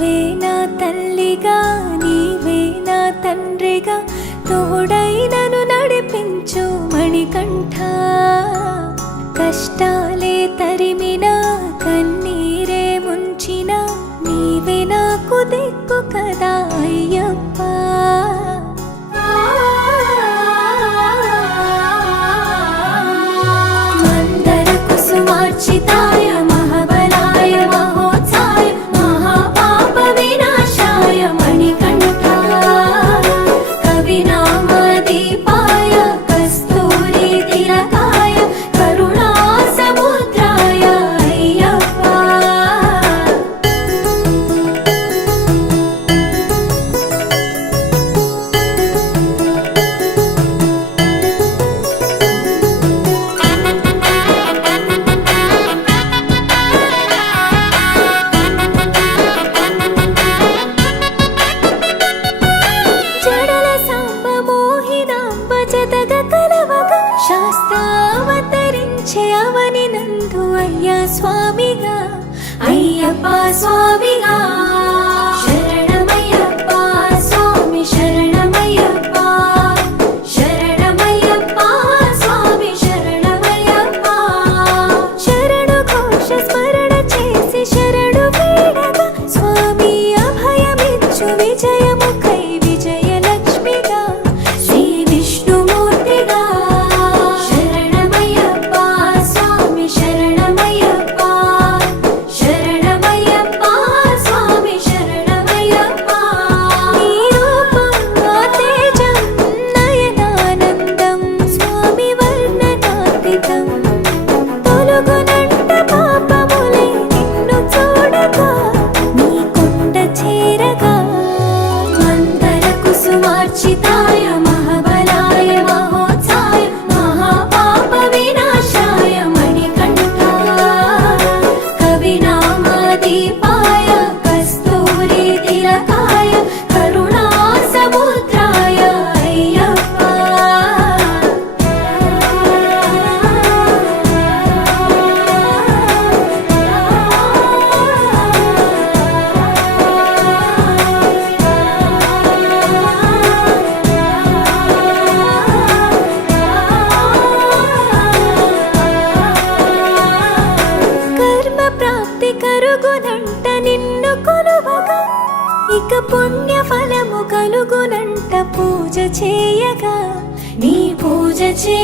నీవే నా తల్లిగా నీవే నా తండ్రిగా తోడై నన్ను నడిపించు మణికంఠ. కష్టాలే తరిమినా కన్నీరే ముంచినా నీవే నాకు దిక్కు కదా అయ్యప్ప. మందర కుసుమార్చితాయ మహాబలాయ మహోత్సాయ మహాపాప వినాశాయ మణికంఠ. కవినామదీపాయ కస్తూరి తిలకాయ కరుణా సముద్రాయ అయ్యప్ప. జడల సాంబ మోహినాంబ జతగ కలవగ శాస్త్రావతరించే అవని నందు అయ్యా స్వామిగా అయ్యప్ప స్వామిగా. శరణమయ్యప్ప స్వామి శరణమయ్యప్ప శరణమయ్యప్ప స్వామి శరణమయ్యప్ప. శరణు ఘోష స్మరణ చేసి శరణు వీడగా స్వామి అభయమిచ్చు విజయముఖై విజయలక్ష్మిగా శ్రీ విష్ణుమూర్తిగా. శరణమయ్యప్ప స్వామి శరణమయ్యప్ప శరణమయ్యప్ప స్వామి శరణమయ్యప్ప. నీ రూపం తేజం నయనానందం స్వామి వర్ణనాతీతం. తొలగునంట పాపములై నిన్ను చూడగా నీ కొండ చేరగా. మందర కుసుమార్చితాయ మహాబలాయ మహోత్సాయ మహాపాప వినాశాయ మణికంఠ. కవినామదీపాయ కస్తూరి తిలకాయ కరుణా సముద్రాయ అయ్యప్ప. కర్మ ప్రాప్తి కరుగునంట నిన్ను కొలువగా ఇక పుణ్య ఫలము కలుగునంట పూజ చేయగా. నీ పూజ చే